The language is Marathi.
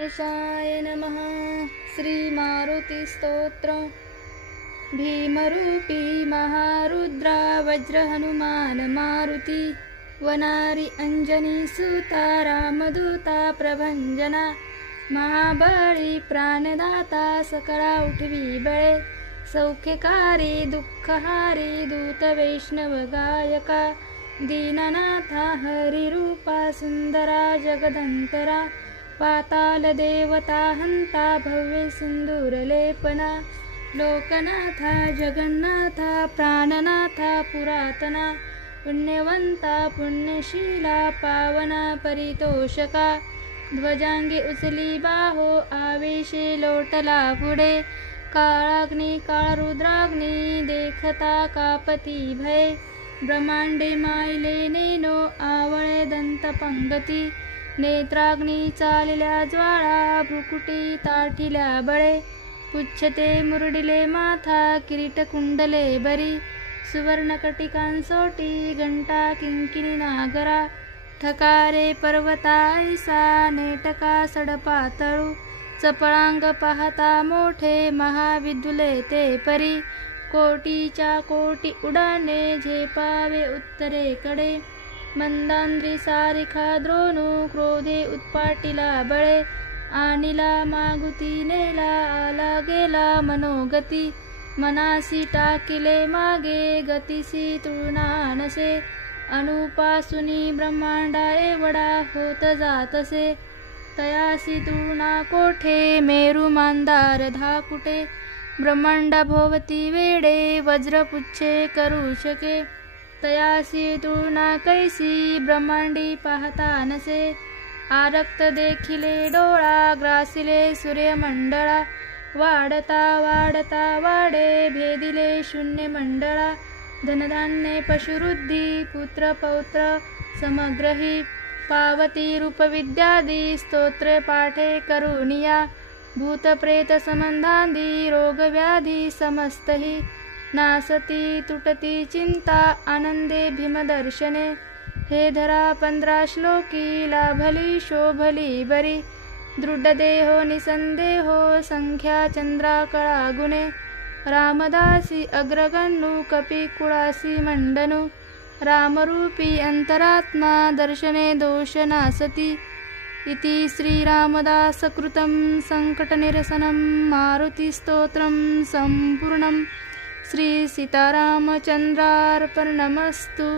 य नमः। श्रीमारुतिस्तोत्र भीमरूपी महारुद्रा वज्रहनुमानमारुती वनारि अञ्जनीसुता रामदूता प्रभञ्जना। महाबली प्राणदाता सकला उठवी बळे। सौख्यकारी दुःखहारी दूतवैष्णवगायका दीननाथा हरिरूपा सुन्दरा जगदन्तरा। पाताल देवता हंता भव्य सिंदूरलेपना लोकनाथा जगन्नाथा प्राणनाथा पुरातना पुण्यवंता पुण्यशीला पावना परितोषका ध्वजांगी उचली बाहो आवेशे लोटला पुढे काळाग्नी काळरुद्राग्नी देखता कापती भय ब्रह्मांडे मायले नेनो आवळे दंत पंगती नेत्राग्नी चालल्या ज्वाळा भ्रुकुटी ताठिल्या बळे. पुच्छते मुरडिले माथा किरीट कुंडले बरी. सुवर्णकटिकांसोटी घंटा किंकिनी नागरा. ठकारे पर्वतायसा नेटका सडपातळू चपळांग पाहता मोठे महाविदुले ते परी. कोटीच्या कोटी उडाने झेपावे उत्तरेकडे. मंदांद्री सारिखा द्रोणू क्रोधे उत्पाटिला बळे आणिला मागुती नेला आला गेला मनोगती मनासी टाकिले मागे गतिसी तुळनानसे अनुपासुनी ब्रह्मांडा एवढा होत जातसे तयासी तुळना कोठे मेरू मांदार धाकुटे ब्रह्मांड भोवती वेडे वज्रपुच्छे करू शके तयासी तुळना कैसी ब्रह्मांडी पाहता नसे. आरक्त देखिले डोळा ग्रासिले सूर्यमंडळा. वाढता वाढता वाडे भेदिले शून्य मंडळा धनधान्ये पशुरुद्धी पुत्र पौत्र समग्रही पावती रूपविद्यादी स्तोत्रे पाठे करुणिया. भूतप्रेत रोगव्याधी समस्तही नासती तुटती चिंता आनंदे भीमदर्शने। हे धरा पंधरा श्लोकी लाभली शोभली बरी। दृढदेहो निसंदेहो संख्या चंद्रा कळा गुणे रामदासी अग्रगण्णु कपी कुळासी मंडनु। रामरूपी अंतरात्मा दर्शने दोष नासती। इति श्रीरामदासकृतं सङ्कटनिरसनं मारुतिस्तोत्रं सम्पूर्णम्। श्रीसीतारामचन्द्रार्पणमस्तु